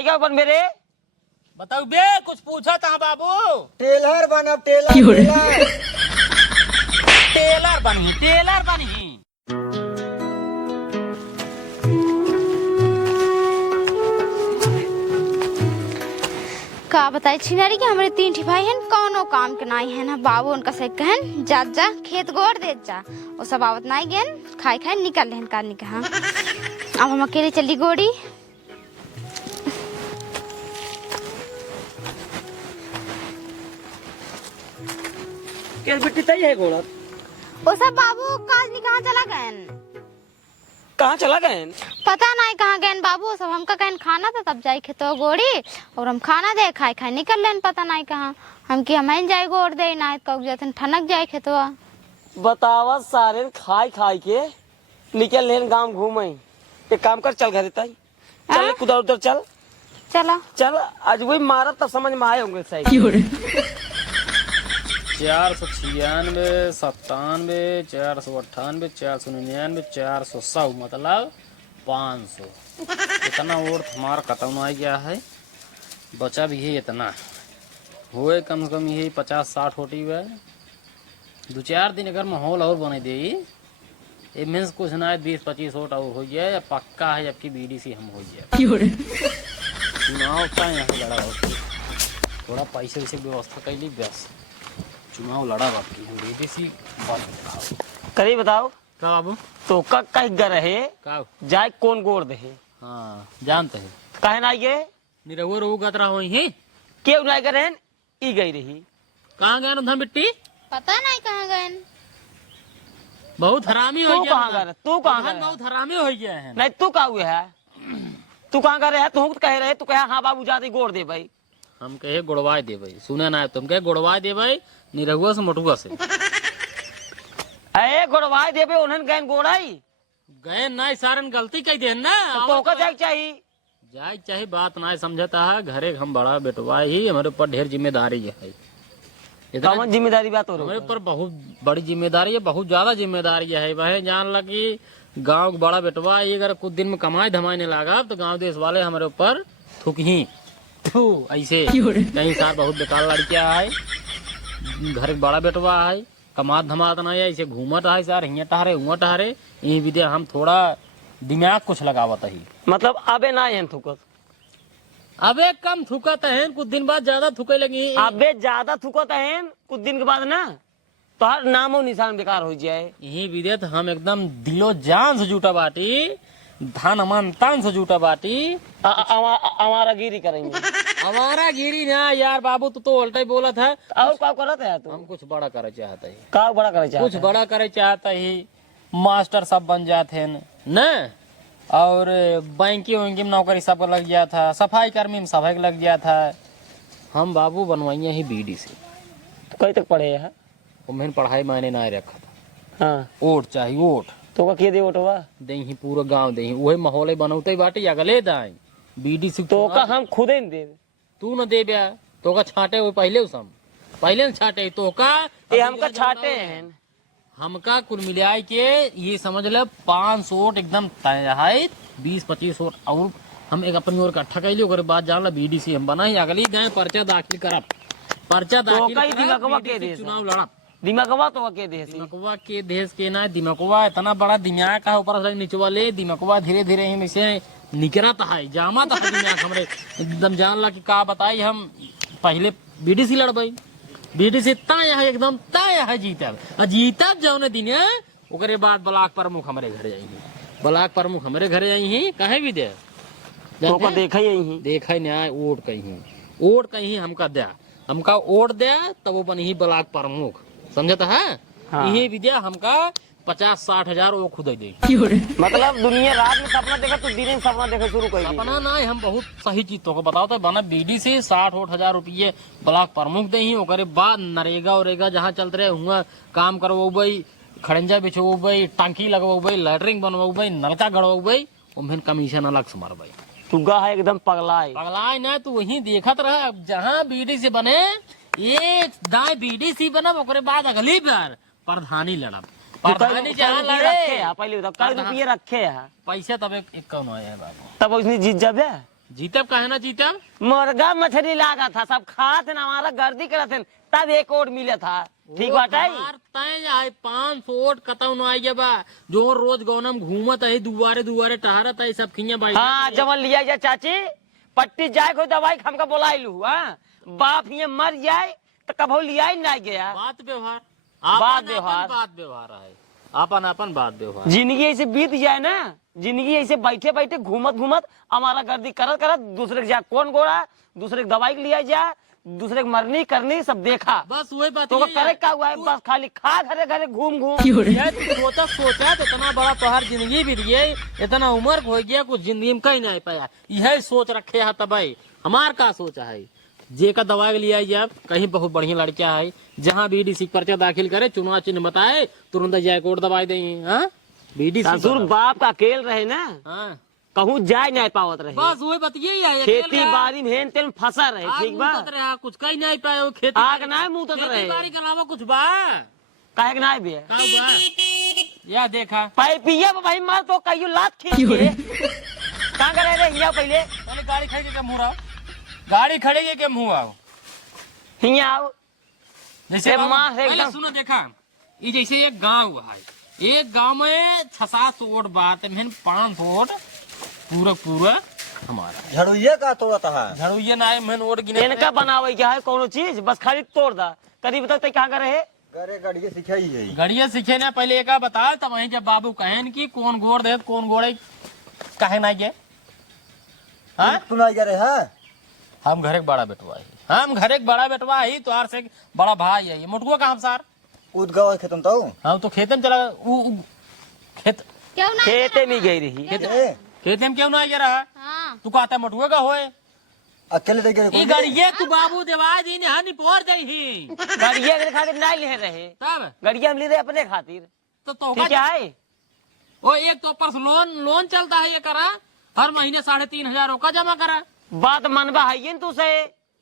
भाई क्या बन मेरे बताओ बे, कुछ पूछा था बाबू। टेलर बनब टेलर। टेलर बनी। का बताए छिनारी के हमारे 3 ठी भाई हैं, कौनो काम के नाई है ना बाबू उनका से कहन जा खेत गोड़ दे जा। वो सब आवत नाई गेन खाए निकल लेन का निकहा। अब हम अकेले चली गोड़ी। किस बिट्टी तई है घोड़ा? वो सब बाबू काज निकहा चला गए। कहाँ चला गए? पता नहीं कहाँ गए बाबू। सब हमका कहन खाना था तब जाई खेतो गोड़ी और हम खाना दे खाए निकल लेन पता नहीं कहाँ। हम की हम जाए गोड़ दे ना कब जतन ठनक जाए खेतो। बतावा सारे खाई के निकल लेन गांव घूमे। एक काम कर चल घर तई चल कुदर उधर चल चला आज वही मारा तब समझ में आए होंगे सही। 496, 97, 498, 499, 400 मतलब 500। इतना और हमारा खत्म आ गया है। बचा भी है इतना हुए कम से कम यही 50-60 होटी हुआ। 2-4 दिन अगर माहौल और बने दे ये मीन्स कुछ ना 20-25 वोट और हो गया। पक्का है जबकि बीडीसी हम हो गया। चुनाव का यहाँ लड़ा हो थोड़ा पैसे वैसे व्यवस्था कैली बस चुनाव लड़ा बाकी हम बीडीसी करी बताओ का बाबू तो कहीं गर है का जाए कौन गोड़ दे? हाँ जानते हैं कहे ना ये निरहुआ रहू गतरा हो ही क्यों ना करे ई गई रही। कहाँ गए ना मिट्टी पता नहीं कहाँ गए। बहुत हरामी हो तू गया। कहाँ गए? तू कहाँ गए? बहुत हरामी हो गया है। नहीं तू कहाँ हुए है? तू कहाँ गए है? तू कह रहे तू कहे हाँ बाबू जाते गोड़ दे भाई। हम कहे गुड़वाई दे भाई सुने ना तुम कहे गुड़वाई दे भाई निरहुआ से मोटुआ से अरे गोड़वाई देवे उन्हन गए गोड़ाई गए ना सारन गलती कही दे ना तो का जाए चाहिए जाए चाहे बात ना समझता है। घरे हम बड़ा बेटवा ही हमारे ऊपर ढेर जिम्मेदारी है। कौन जिम्मेदारी बात हो रही हमारे ऊपर बहुत बड़ी जिम्मेदारी है। बहुत ज्यादा जिम्मेदारी है भाई। जान लगी गांव बड़ा बेटवा ये अगर कुछ दिन में कमाई धमाई नहीं लगा तो गांव देश वाले हमारे ऊपर थूक ही ऐसे कहीं सार बहुत बेकार लड़कियां है। घर बड़ा बेटवा है कमात धमात नहीं है ऐसे घूमत है सर हिया टहरे हुआ टहरे यही विद्या हम थोड़ा दिमाग कुछ लगावत ही मतलब अबे ना है थुकत अबे कम थुकत है कुछ दिन बाद ज्यादा थुके लगी। अबे ज्यादा थुकत है कुछ दिन के बाद ना तो हर नामो निशान बेकार हो जाए। यही विद्या हम एकदम दिलो जान से जुटा बाटी धन अमान तान से जुटा बाटी हमारा गिरी करेंगे। हमारा गिरी ना यार बाबू तो उल्टा ही बोला था। और क्या करत है तू? हम कुछ बड़ा करे चाहते ही का बड़ा करे चाहता कुछ बड़ा करे चाहते ही मास्टर सब बन जाते हैं न और बैंकी वैंकी में नौकरी सब लग गया था। सफाई कर्मी में सफाई लग गया था। हम बाबू बनवाइए ही बीडी से तो कहीं तक पढ़े है? मैंने पढ़ाई मायने ना रखा था। हाँ वोट चाहिए वोट तो का के दे वोटवा दे ही पूरा गांव दे ही वही माहौल बनौते बाटे अगले दाई बीडी से तो का हम खुद ही दे तू न दे ब्या तो का छाटे हुए पहले न छाटे तो का ये हमका छाटे हैं। हमका कुल मिलाए के ये समझ ले 500 वोट एकदम तय है। 20-25 वोट और हम एक अपनी ओर इकट्ठा कैली ओकर बाद जान ला बीडीसी हम बनाई अगली गए पर्चा दाखिल करब पर्चा दाखिल तो कई दिमागवा के दे चुनाव लड़ा दिमागवा तो के दे दिमागवा के देश के ना दिमागवा इतना बड़ा दिमाग का ऊपर से नीचे वाले दिमागवा धीरे धीरे ही से निकलता है जामा था दिमाग हमरे एकदम जान ला कि का बताई हम पहले बीडीसी लड़बई बीडीसी तय है एकदम तय है जीतब जौने दिन ओकरे बाद ब्लॉक प्रमुख हमारे घर जाएंगे। ब्लॉक प्रमुख हमारे घर जाएंगे कहे भी दे तो देखा ही देखा न्याय वोट कहीं हमका दे हमका वोट दे तब वो बनी ही ब्लॉक प्रमुख समझता है। हाँ। यही विद्या हमका 50-60 हजार वो खुद दे मतलब दुनिया रात में सपना देखा तो दिन में सपना देखा शुरू कर सपना ना हम बहुत सही चीज तो बताओ तो बना बीडी से 60-60 हजार रुपये ब्लॉक प्रमुख दे ही ओकरे बाद नरेगा उरेगा जहाँ चलते रहे हुआ काम करवाई खड़ंजा बिछवाई टंकी लगवाई लैटरिंग बनवाई नलका गड़वाई उमें कमीशन अलग से मारवाई। तुगा है एकदम पगलाए ना तू वही देखत रहा जहाँ बीडी से बने एक दाएं बीडीसी बनब ओकरे बाद अगली बार प्रधानी लड़ब प्रधानी जहाँ लड़े पहले बताओ कई रुपये रखे है पैसा तब एक कौन है बाबू तब उसने जीत जाबे जीतब का है ना जीतब। मुर्गा मछली लागा था, सब खात है ना, हमारा गर्दी करत है, तब एक और मिले था। ठीक बात है। 500 ओट कतौ न आई बा, जो रोज गौनम घूमत है दुआरे दुआरे टहरत है सब खिया भाई। हाँ जवन लिया जाए चाची, पट्टी जाए कोई दवाई हमका बोला लू। हाँ बाप ये मर जाए तो कभो लिया ही ना गया। बात व्यवहार बात व्यवहार बात व्यवहार है, अपन अपन बात व्यवहार। जिंदगी ऐसे बीत जाए ना, जिंदगी ऐसे बैठे बैठे घूमत घूमत हमारा गर्दी करत करत दूसरे के जा कौन गोड़ा, दूसरे के दवाई लिया जा, दूसरे के मरनी करनी सब देखा। बस वही बात तो यही करे क्या हुआ है, बस खाली खा घरे घरे घूम घूम। यार तू सोचा तो इतना बड़ा तोहार जिंदगी बीत गई, इतना उम्र हो गया, कुछ जिंदगी में कहीं नहीं पाया। यही सोच रखे है तब हमार का सोचा है, जे का दवाई लिया जाए कहीं बहुत बढ़िया लड़कियां है, जहाँ बीडीसी पर्चा दाखिल करे, चुनाव चिन्ह बताए, तुरंत जाए कोर्ट दवाई देंगे। बीडीसी ससुर बाप का अकेल रहे ना, हाँ कहूँ जाए नहीं पावत रहे, बस वही बात यही है। खेती बाड़ी में हेन तेन फंसा रहे। ठीक बा, कुछ कहीं नहीं पाए वो खेती आग ना मुँह रहे, बाड़ी के अलावा कुछ बा काहे के ना भी का बा। या देखा पाइपिया भाई मार तो कहियो लात खींच के कहाँ करे रे हिया पहले गाड़ी खड़ी के मुँह आओ, गाड़ी खड़े के मुँह आओ, हिया आओ। जैसे माँ है पहले एकदम। सुनो देखा, ये जैसे एक गांव है, एक गांव में 600-700 वोट बात है, 500 वोट पूरा पूरा हमारा। झड़ुइया का तोड़ा था। झड़ुइया ना है, मैंने वोट गिने इनका बनावे क्या है कोनो चीज, बस खाली तोड़ दा। करीब तक कहाँ का रहे, करे गड़िया सिखाई है। गड़िया सीखे ना पहले एक बता, तब वहीं जब बाबू कहेन की कौन गोड़ दे कौन गोड़े कहे ना गए। हाँ तू नहीं करे है। हम घर एक बड़ा बेटवा है, हम घर एक बड़ा बेटवा है, तो से बड़ा भाई है। ये मोटुआ का हम सार उदगाव खेतन तो हम तो खेते में चला खेत क्यों ना खेते में गई रही। खेते में क्यों ना गया रहा। हाँ तू कहता है मोटुआ का होए, अकेले दे ई गड़िया तू बाबू देवाय दी ने हनी पोर दई ही गड़िया के खातिर नहीं ले रहे, तब गड़िया हम ले रहे अपने खातिर। तो ठीक है, वो एक तो पर लोन चलता है, ये करा हर महीने 3,500 का जमा करा। बात मनबा है तू से,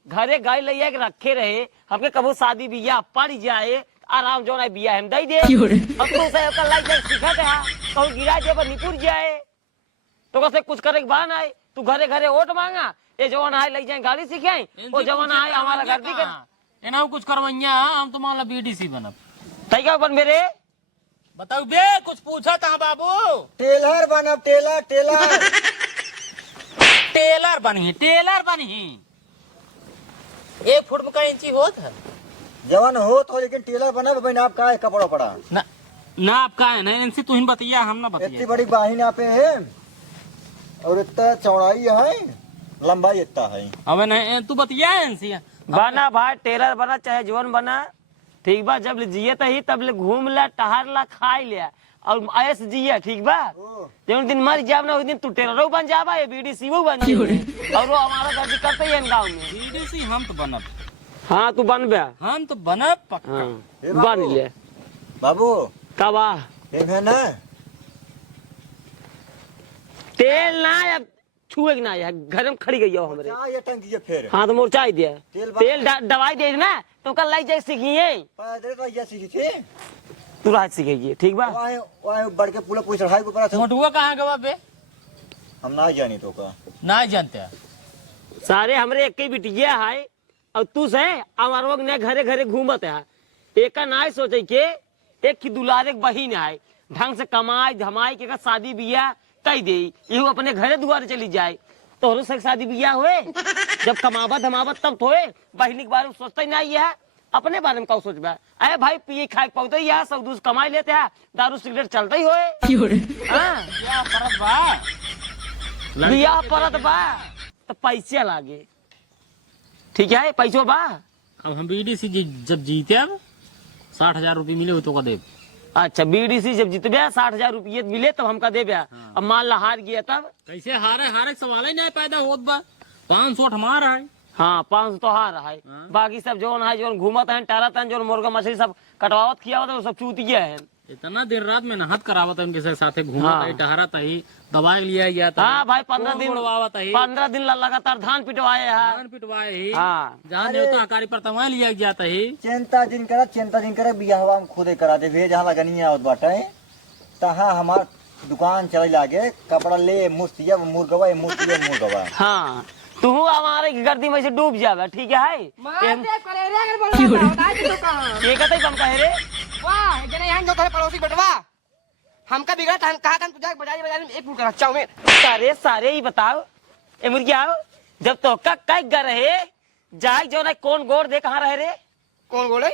घरे गाय ले के रखे रहे, हमके कबो शादी बियाह पड़ जाए आराम जो ना बियाह हम दे दे। अब तू से ओकर लाइक सिखत है, कहूँ गिरा दे पर निपुर जाए तो कैसे कुछ करे के बहाना है। तू घरे घरे वोट मांगा, ये जवान आए ले जाए गाड़ी सिखाए, वो जवान आए हमारा गर्दी कर एना कुछ करवैया, हम तो मान ला बीडीसी बनब। तैका बन मेरे बताओ बे, कुछ पूछा था बाबू। टेलर बनब, टेलर टेलर टेलर बनी 1 फुट में का इंची होत है जवान हो तो, लेकिन टेलर बनब भाई। आप का है कपड़ा पड़ा ना आपका है ना, इनसे तुम बतिया हम ना इतनी बतिया। बड़ी बाही ना पे है और इतना चौड़ाई है, लंबाई इतना है। अब नहीं तू बतिया इनसे बना भाई, टेलर बना चाहे जवान बना, ठीक बा। जब ले जिये तही तब ले घूम ला, टहर ला, खाई लिया और ऐस जिये। ठीक बा, जो दिन मर जाब ना उस दिन तू टेलरो बन जाबा, ये बीडीसी वो बन जाए और वो हमारा गर्दी करते ही गाँव में। बीडीसी हम तो बनब, हाँ तू बन बे, हम तो बनब पक्का। हाँ बन ले बाबू कबा है ना। तेल ना अब छुए के ना है, घर में खड़ी गई हो हमरे। क्या ये टंकी है फिर हाँ तो मोर्चा दिया तेल दवाई दे ना, तो कल लाई जाए सीखिए, पैदल तो ये सीखी थी। तू रात सीखेगी। ठीक बा, वहाँ बढ़ के पूरा पूछ चढ़ाई को पड़ा था। मोटुआ कहाँ गवा बे, हम ना जानी तो का ना जानते। सारे हमरे एक ही बिटिया है और तू से हमारे लोग ने घरे घरे घूमत है। एक ना सोचे के एक की दुलारे बहिन है, ढंग से कमाई धमाई के शादी बियाह कही दे, ये अपने घरे दुआरे चली जाए। तोहरो से शादी बियाह हुए, जब कमावत धमावत तब थोए, बहिनी के बारे में सोचते ही नहीं है, अपने बारे में क्या सोचबा। अरे भाई पिए खाए पौते ही है, सब दूसरे कमाई लेते हैं, दारू सिगरेट चलते ही होए। हाँ क्या फर्क बा, बियाह परत बा तो पैसे लागे। ठीक है, पैसो बा। अब हम बीडीसी जब जीते अब 60,000 रुपये मिले हो तो का दे। अच्छा बीडीसी जब जीतबे 60,000 रुपये मिले तब हमका देबे। अब मान ला हार गया तब कैसे हारे सवाल ही नहीं पैदा होत बा। 500 हमारा है, हाँ 500 तो हार है, बाकी सब जोन है जोन घूमत है टहरत है, जोन मुर्गा मछली सब कटवावत किया वो सब चूतिया है। इतना देर रात में नहत करावत है उनके साथे घूमत हाँ। है टहरत है, दवाई लिया गया था। हाँ भाई 15 दिन लगातार धान पिटवाए है। धान पिटवाए ही, हाँ जहाँ न्योता हकारी पर तवा लिया जाता है। चिंता जिन करा बियाहवा हम खुदे करा दे, जहाँ लगनी आवत बाटे तहाँ हमार दुकान चले लागे कपड़ा ले मुस्तिया मुर्गवा हाँ तू हमारे गर्दी में से डूब जावे ठीक है ये कहते हम कहे रे वाह जने यहाँ जो करे पड़ोसी बटवा हमका बिगड़ा था कहा था तुझे बाजार बाजार में एक फूट का चाव में सारे सारे ही बताओ ए मुर्गिया जब तो का कई घर रहे जाए जो ना कौन गोड़ दे कहाँ रहे रे कौन बोले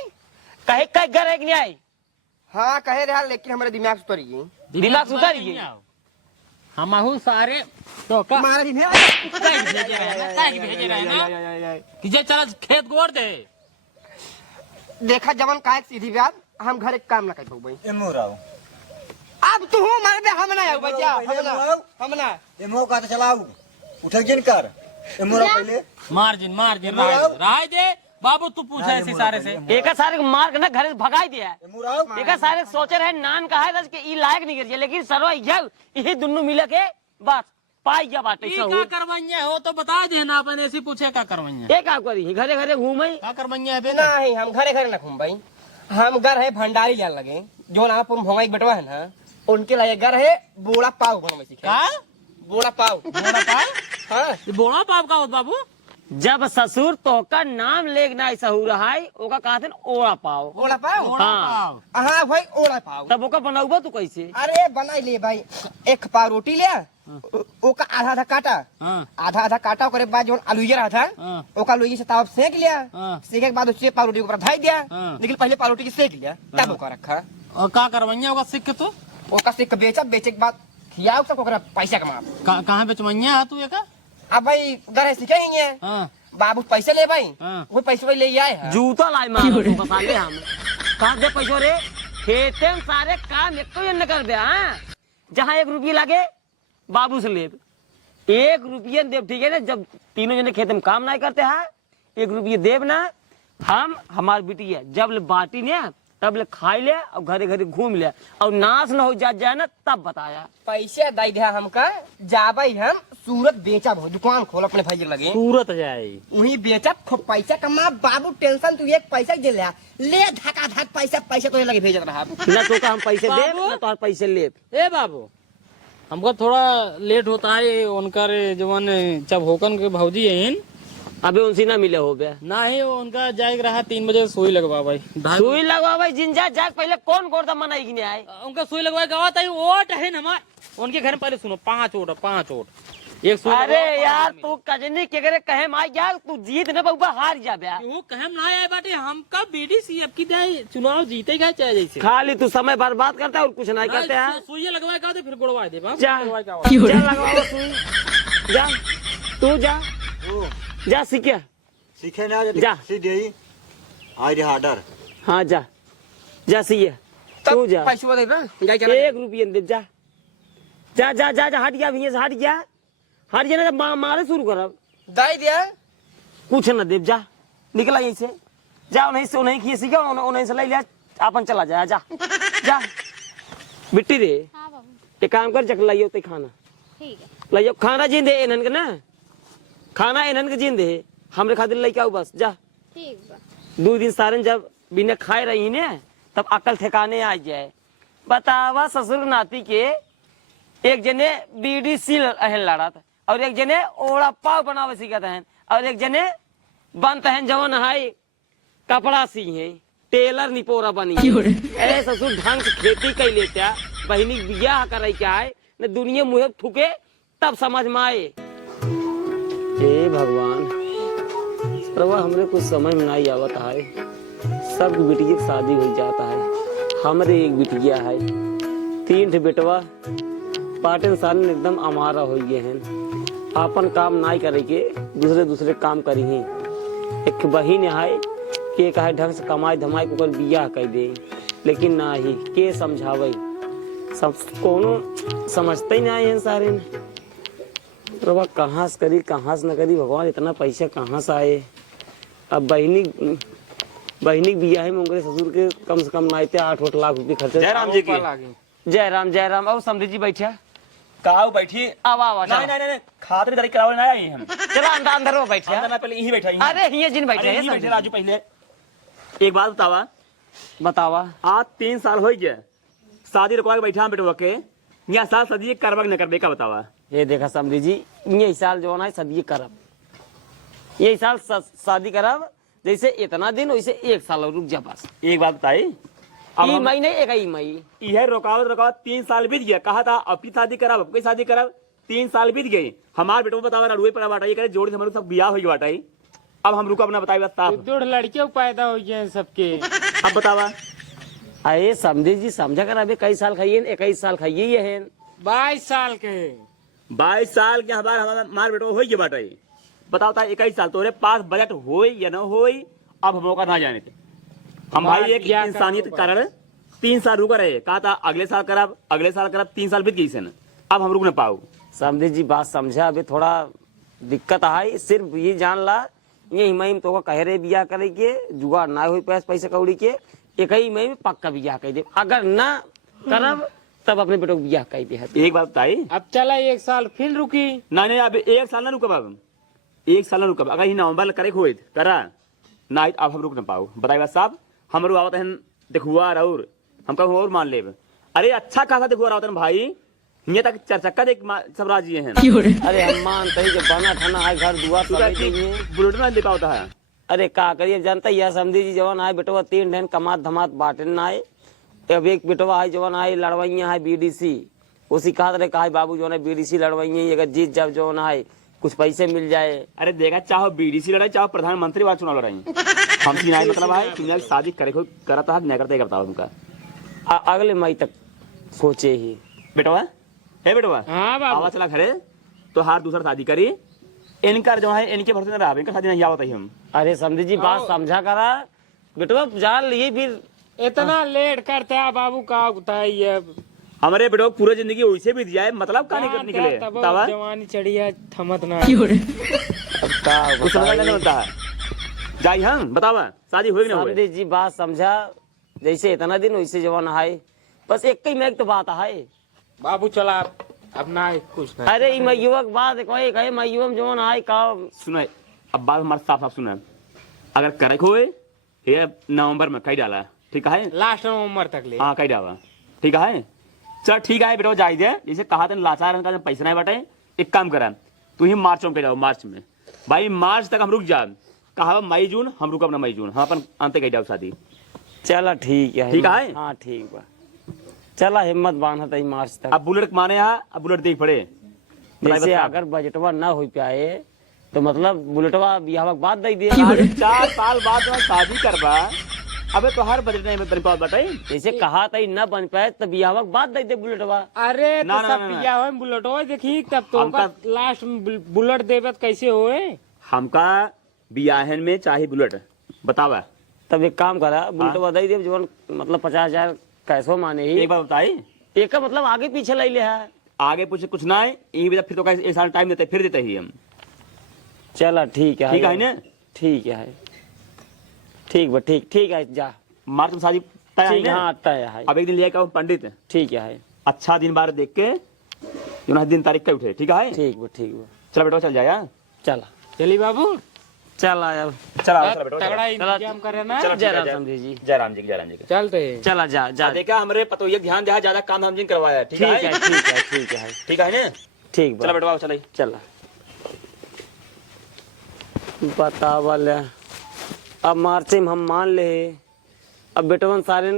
कहे कई घर है कि नहीं आई हाँ कहे रहा लेकिन हमारे दिमाग सुतर गई दिमाग सुधर गई हमहू सारे तो का हमारा भी नहीं भेजे रहे ना कि जे चल खेत गोड़ दे देखा जवन का सीधी बात हम घर एक काम ना कर पाऊ एमोराव अब तू मार दे हम ना आऊ बच्चा हम ना एमो का तो चलाऊ उठक जिन कर एमोरा पहले मार्जिन राय दे बाबू तू पूछे ऐसे सारे से एक सारे मार के ना घर से भगाई दिया एमोराव एक सारे सोचे रहे नान कहा है कि ई लायक नहीं कर लेकिन सरवा यही दोनों मिले के बस पाई गया बाटे ई का करवैया हो तो बता दे ना अपन ऐसे पूछे का करवैया ये का करी घरे घरे घूमे का करवैया बे नहीं हम घरे घरे ना घूम भाई हम घर है भंडारी जान लगे जो ना पुम भोंगा बेटवा है ना उनके लिए घर है बोड़ा पाव बनवा सीखे का बोड़ा पाव हाँ ये बोड़ा पाप का होत बाबू जब ससुर तो का नाम लेना ऐसा हो रहा है ओका कहते ओड़ा पाओ बोड़ा पाव हाँ हाँ भाई ओड़ा पाव तब ओका बनाऊबा तू कैसे अरे बनाई ले भाई एक पाव रोटी ले ओका आधा आधा काटा हां आधा आधा काटा ओकरे बाद जो आलू रहा था हाँ। ओका लोई से ताव सेक लिया हाँ। सेके के बाद उससे पाव रोटी ऊपर धाई दिया हाँ। लेकिन पहले पाव रोटी की सेक लिया तब ओका रखा और का करवैया होगा सीख के तो ओका सेक के बेचा बेचे के बाद खियाओ सब ओकरा पैसा कमा कहां बेचवैया है तू ये का अब भाई घर सीखे ही है हां बाबू पैसे ले भाई हाँ। वो पैसे ले आए हैं जूता लाई मारो तो बता ले हम कहा दे पैसो रे खेते में सारे काम एक तो न कर दे हाँ जहाँ 1 रुपया लगे बाबू से ले 1 रुपया देव ठीक है ना जब तीनों जने खेत में काम नहीं करते हैं 1 रुपया देव ना हम हमार बिटिया जब ले बाटी ने तब ले खाई ले और घरे घरे घूम ले और नाश न हो जाए ना तब बताया पैसे दे दिया हमका जाबई हम सूरत बेचा बहुत दुकान खोल अपने भाई के लगे सूरत जाए वही बेचा खूब पैसा कमा बाबू टेंशन तू एक पैसा दे ले धक्का धक पैसा तो लगे भेजत रहा न तो का हम पैसे दे बाबू। न तो और पैसे ले ए बाबू हमको थोड़ा लेट होता है उनका जवान जब होकन के भौजी है अबे उनसे ना मिले हो बे ना ही उनका जाएगा रहा 3 बजे सुई लगवा भाई सुई लगवा भाई जिंजा जाग पहले कौन गोड़ मनाई कि नहीं आए उनका सुई लगवाए गवा था ओट है ना हमारे उनके घर में पहले सुनो 5 ओट एक सुई अरे लगवाओ, यार तू कजनी के करे कहे माई जा तू जीत न बउबा हार जा बे वो कहम ना आए बाटे हमका बीडीसी अब की जाए चुनाव जीतेगा चाहे जैसे खाली तू समय बर्बाद करता है और कुछ नहीं करते हैं सुई लगवाए का फिर गुड़वा दे बा जा लगवाए का जा लगवाओ सुई जा तू जा जा सीखे सीखे ना जा। सीधे ही आज ऑर्डर हाँ जा जा सीखे तू जा पैसा दे ना जाए चला 1 रुपया दे जा जा जा जा जा हट गया भैया से हट गया ना जब मारे शुरू करब दे दिया कुछ न देव जा निकला यहीं से जा उन्हीं की सीखा उन्हीं से ले लिया अपन चला जा जा जा बिट्टी रे हाँ बाबू एक काम कर चक लाइयो ते खाना ठीक है लाइयो खाना जीन दे इनन के ना खाना इनन के जीन दे हमरे खातिर लेके आओ बस जा ठीक बा 2 दिन सारन जब बिना खाए रही ने तब अकल ठिकाने आ जाए बतावा ससुर नाती के एक जने बीडी सील अहन लड़ा था और एक जने ओड़ा पाव बनावे सीखत हैं और एक जने बनत हैं जवन हाई कपड़ा सी है टेलर निपोरा बनी ऐ ससुर ढंग से खेती कर लेता बहनी बियाह करे क्या है न दुनिया मुहे ठुके तब समझ में आए हे भगवान प्रभा हमरे कुछ समझ में नहीं आवत है सब बिटिया की शादी हो जाता है हमरे एक बिटिया है 3 बेटवा पाटन साल में एकदम अमारा हो गए हैं अपन काम नहीं करे के दूसरे काम करी हैं एक बहिन है के कहे ढंग से कमाई धमाई को बियाह कर दे लेकिन ना ही के समझावे सब कोनो समझते ही नहीं है सारे ने प्रभा कहाँ से करी कहाँ से न करी भगवान इतना पैसा कहाँ से आए अब बहनी बियाह में उनके ससुर के कम से कम नाइते 8 लाख रुपए खर्चे जयराम जी की जयराम अब समझी जी बैठा काऊ बैठी अब आओ नहीं खातिर दरी करावे नहीं आई हम चलो अंदर वो बैठा अंदर ना पहले यही बैठा अरे ये जिन बैठे अरे हैं यही बैठे समझी। राजू पहले एक बात बतावा बतावा आज 3 साल हो गए शादी रुकवा के बैठा हम बेटवा के यहाँ साल सदी करबा न करबे का बतावा। ये देखा समझी जी, ये साल जो है सदी करब, ये साल शादी करब, जैसे इतना दिन वैसे 1 साल और रुक जा बस। एक बात बताई, अब ई मई नहीं एक ही मई, यह रुकावट 3 साल बीत गया, कहा था अब की शादी करब, अब की शादी करब, 3 साल बीत गए। हमार बेटो बतावा रुए पर बाटा, ये करे जोड़ी से हमारे सब बियाह हो गया बाटा। अब हम रुको अपना बताई बस साहब। 2 लड़कियों पैदा हो गए सबके। अब बतावा। अरे समझे जी समझा कर अभी कई साल खाइए, 21 साल खाइए ये है। 22 साल के 22 साल के हमार बेटो हो गया बाटा। बताओ था 21 साल तोरे पास बजट हो या न हो, अब मौका ना जाने थे। हम भाई एक इंसानियत के कारण 3 साल रुक रहे, कहा था अगले साल करब, अगले साल करब, 3 साल बीत गई से न, अब हम रुक न पाओ। समझे जी बात समझा, अभी थोड़ा दिक्कत आई, सिर्फ ये जान ला ये मई तो कह रहे बियाह करे के जुगाड़ ना हुई पैसे कौड़ी के, एक ही मई में पक्का बियाह कह दे, अगर ना करब तब अपने बेटो बियाह कह दे। एक बात बताई, अब चला 1 साल फिर रुकी। नहीं अब 1 साल ना रुकब, अब 1 साल ना रुकब, अगर नवंबर करे हो करा ना, अब हम रुक न पाओ। बताई बात साहब, हमरो आवत है देखुआ और हम कहूँ और मान लेब। अरे अच्छा खासा देखुआ आवत है भाई, ये तक 4 चक्का देख सब राजी हैं। अरे हम मानते ही जब बना ठाना आए घर दुआर सब चाहिए, बुलेट में ले पाता है। अरे का करिए जानता यह समझी जी जवान आए बेटवा 3 ढेन कमात धमात बांटे न आए। अब एक बेटवा आए जवान आए लड़वैया है बीडीसी, उसी कहा रहे कहा बाबू जो है बीडीसी लड़वैया, अगर जीत जब जो है कुछ पैसे मिल जाए। अरे देखा चाहो बीडीसी लड़ाई चाहो प्रधानमंत्री बात चुनाव लड़ाई, हम सीनाई मतलब है तुमने शादी करे को करता है नहीं करते बताओ तुमका। अगले मई तक सोचे ही बेटवा है बेटवा। हाँ बाबू। आवा चला घरे तो हार दूसरा शादी करी, इनका जो है इनके भरोसे न रहा, इनका शादी नहीं आवत है हम। अरे समझी जी बात समझा करा बेटवा जान लिए फिर इतना लेट करते हैं बाबू, का बताइए हमारे बेटो पूरी जिंदगी वैसे बीत जाए, मतलब का निकले बतावा। जवानी चढ़ी है थमत ना। अब का कुछ समझ नहीं होता है, जाई हम बतावा शादी हुई ना हुई। समझी जी बात समझा, जैसे इतना दिन वैसे जवान है, बस एक ही में तो बात है बाबू चला अब ना कुछ नहीं। अरे मैं युवक बात कहे मैं युवक जवान आए का सुनो अब बात हमारे साफ साफ सुना, अगर करे हुए ये नवंबर में कही डाला, ठीक है लास्ट नवंबर तक ले। हाँ कही डाला, ठीक है चल ठीक है बेटा जाए दे, जैसे कहा था लाचार का पैसा नहीं बटे, एक काम करा तू ही मार्च में कह जाओ, मार्च में भाई मार्च तक हम रुक जा, कहा मई जून हम रुक अपना मई जून हम अपन अंत कह जाओ शादी। चला ठीक है, ठीक है? हाँ ठीक बा, चला हिम्मत बांधा था मार्च तक। अब बुलेट माने यहाँ, अब बुलेट देख पड़े जैसे अगर बजटवा ना हो पाए तो मतलब बुलेटवा बिहार के बाद दे दिए। 4 साल बाद जब शादी करबा, अबे तो हर बजट नहीं बन पाओ बताई, जैसे कहा था न बन पाए तो बिहार के बाद दे दे बुलेटवा। अरे ना, तो ना, सब ना, ना। बिया हो बुलेट हो देखी तब तो हमका- लास्ट में बुलेट देवे तो कैसे होए। हमका बियाहन में चाहे बुलेट बतावा। तब एक काम करा बुलेटवा दे दे जो मतलब 50,000 कैसो माने ही एक बार बताई, एक का मतलब आगे पीछे ले ले है। आगे पूछे कुछ ना है, यही वजह फिर तो एक साल टाइम देते फिर देते ही हम। चला ठीक है, ठीक है ना? ठीक है, ठीक बा ठीक है जा मार्च में शादी तय है ठीक, ना? हाँ तय है, अब एक दिन ले आओ पंडित, ठीक है, अच्छा दिन बार देख के जो ना दिन तारीख का उठे, ठीक है ठीक बा चलो बेटा चल जाया, चला चली बाबू चला अब चला बेटा तगड़ा इंतजाम करे ना। जय राम समझी जी, जय राम जी की, जय राम जी की। चलते चला जा जा देखा हमरे पतो ये ध्यान दिया ज्यादा काम हम जिन करवाया, ठीक ठीक है है ठीक है ठीक है ठीक है ना? ठीक चलो बा बेटा चलो चला बतावल अब मार्च में हम मान ले, अब बेटवन सारे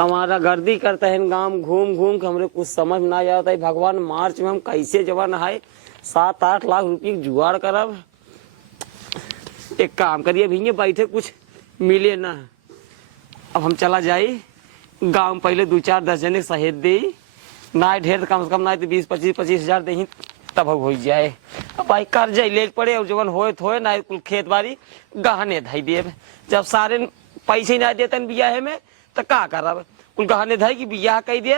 हमारा गर्दी करते हैं गांव घूम घूम के, हमरे कुछ समझ ना आता है भगवान मार्च में हम कैसे जवान है 7-8 लाख रुपये की जुगाड़ करब। एक काम करिए भैया बैठे कुछ मिले ना, अब हम चला जाए गांव में पहले 2-4-10 जने सहेज दे ना, ढेर कम से कम ना तो 20-25 हजार दे तब हो जाए। अब भाई कर्जा ले पड़े और जवन होए ना कुल खेत बाड़ी गहने धई दे, जब सारे पैसे ना देते बियाह में तो का करब, कुल गहने धई की बियाह कह दे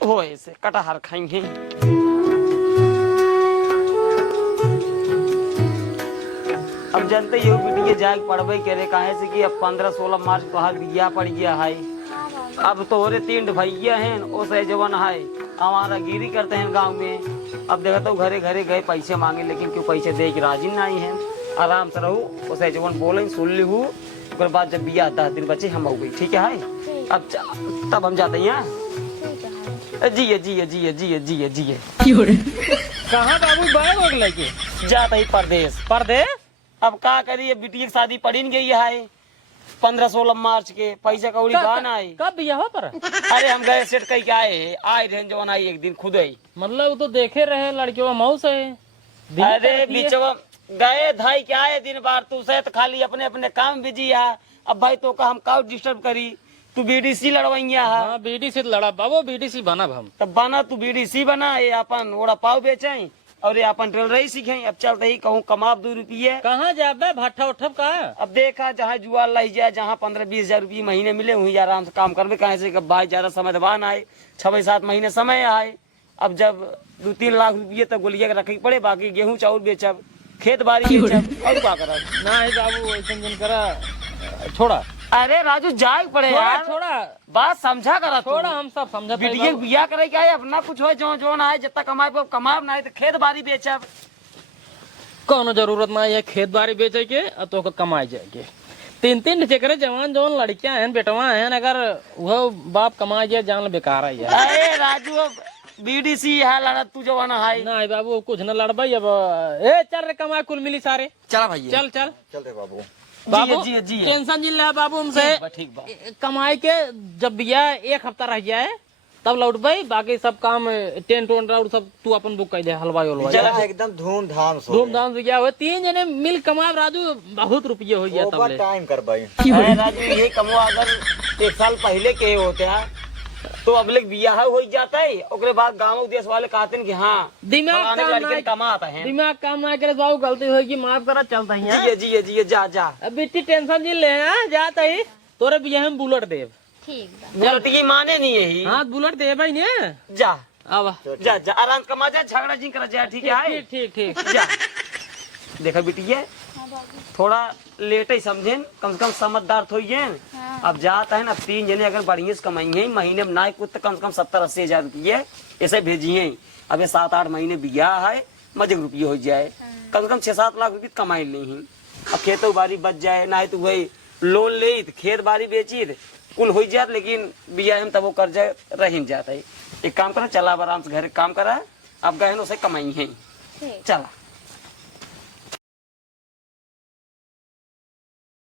होए से कटहर खाएंगे। अब जनते ये बिटिया जाग पढ़बे करे काहे से कि अब 15-16 मार्च तो हर बियाह पड़ गया है, अब तो और 3 भैया हैं उसे जवन है हमारा गिरी करते हैं गांव में। अब देखा तो घरे घरे गए पैसे मांगे, लेकिन क्यों पैसे दे के राजी नहीं है। आराम से रहू उसे जवन बोले सुन ली हूँ, उसके बाद जब बियाह 10 दिन बचे हम हो गई, ठीक है अब तब हम जाते हैं। जिए जिए जिए जिए जिए जिए कहाँ बाबू बैग वैग लेके जाता ही परदेश। परदेश? अब का करिए, बिटिया की शादी पड़ी न गई है 15-16 मार्च के, पैसा कौड़ी कहाँ ना आई। कब बिया हो पर? अरे हम गए सेट कही के आए रहे जवन आई एक दिन खुद ही। मतलब वो तो देखे रहे लड़कियों मौस है। अरे बीचवा गए धाई के आए दिन बार, तू से तो खाली अपने अपने काम बिजी है। अब भाई तो का हम काउ डिस्टर्ब करी, तू बीडीसी लड़वैया है। हाँ बीडीसी लड़ा बाबू, बीडीसी बनब हम। तब बना तू बीडीसी बना, ये अपन ओड़ा पाव बेचे और ये अपन टेलरई सीखे। अब चलते ही कहूँ कमाब 2 रुपये। कहाँ जाबे भट्ठा उठब का? अब देखा जहाँ जुआ लही जाए, जहाँ 15-20 हजार रुपये महीने मिले वहीं आराम से काम करबे। कहे से भाई ज्यादा समय दबान आए, 6-7 महीने समय आए। अब जब 2-3 लाख रुपये तक गोलिया के रखे पड़े, बाकी गेहूं चाउर बेचब, खेत बाड़ी बेचब और का करब। नहीं बाबू ऐसा दिन करा, छोड़ा अरे राजू जाए पड़े यार, छोड़ा बात समझा करा तू। छोड़ा, हम सब समझा। बिटिया बिया करे क्या है, अपना कुछ हो जो जो ना है, जितना कमाए पे कमाब ना है तो खेत बाड़ी बेचब। कोनो जरूरत ना है खेत बाड़ी बेचे के और तो कमाए जाएंगे। 3-3 चेकरे जवान जवान लड़कियां हैं बेटवा हैं, अगर वो बाप कमाए जाए जान बेकार है यार। अरे राजू बीडीसी है लड़ा तू जवान है। नहीं बाबू कुछ न लड़बाई। अब ए चल रे कमाए कुल मिली सारे। चला भैया चल चल चलते बाबू। बाबू जी जी टेंशन जिल ले बाबू हमसे। ठीक बा। कमाई के जब बिया 1 हफ्ता रह जाए तब लौट भाई, बाकी सब काम टेंट वेंट और सब तू अपन बुक कर दे, हलवाई उलवाई चला एकदम धूमधाम से धूमधाम से क्या हुआ। 3 जने मिल कमाए राजू, बहुत रुपये हो गया तब ओवर ले। टाइम कर भाई। अरे राजू ये कमवा अगर 1 साल पहले के होते हैं तो अब लोग बियाह हो जाता है। ओकरे बाद गाँव देश वाले कहते हैं कि हाँ दिमाग फलाने काम लड़के ना कमाता है। दिमाग काम ना करे बाबू, गलती होगी माफ करा, चलता ही है। जिए जिए जा जा। अब बेटी टेंशन जी ले जाता ही, तोरे बिया हम बुलेट देव। ठीक बा। बुलेट की माने नहीं है ही। हाँ बुलेट दे भाई ने। जा अब जा जा आराम से कमा जा, झगड़ा जी कर जा। ठीक है ठीक ठीक ठीक। जा। देखा बिटिया थोड़ा लेट ही समझे, कम से कम समझदार थोड़ी है। अब जाता है ना 3 जने अगर बढ़िया से कमाई है महीने में ना कुछ तो कम से कम 70-80 हजार रुपये ऐसे भेजिए। अब ये 7-8 महीने बिया है, मजे रुपये हो जाए, कम से कम 6-7 लाख रुपये कमाई ली। अब खेतों बाड़ी बच जाए, ना तो वही लोन ले तो खेत बाड़ी बेची कुल हो जाए, लेकिन बिया में तब वो कर्जा रह जाता है। एक काम करा, चला आराम से घर काम करा, अब गए से कमाई है। चला।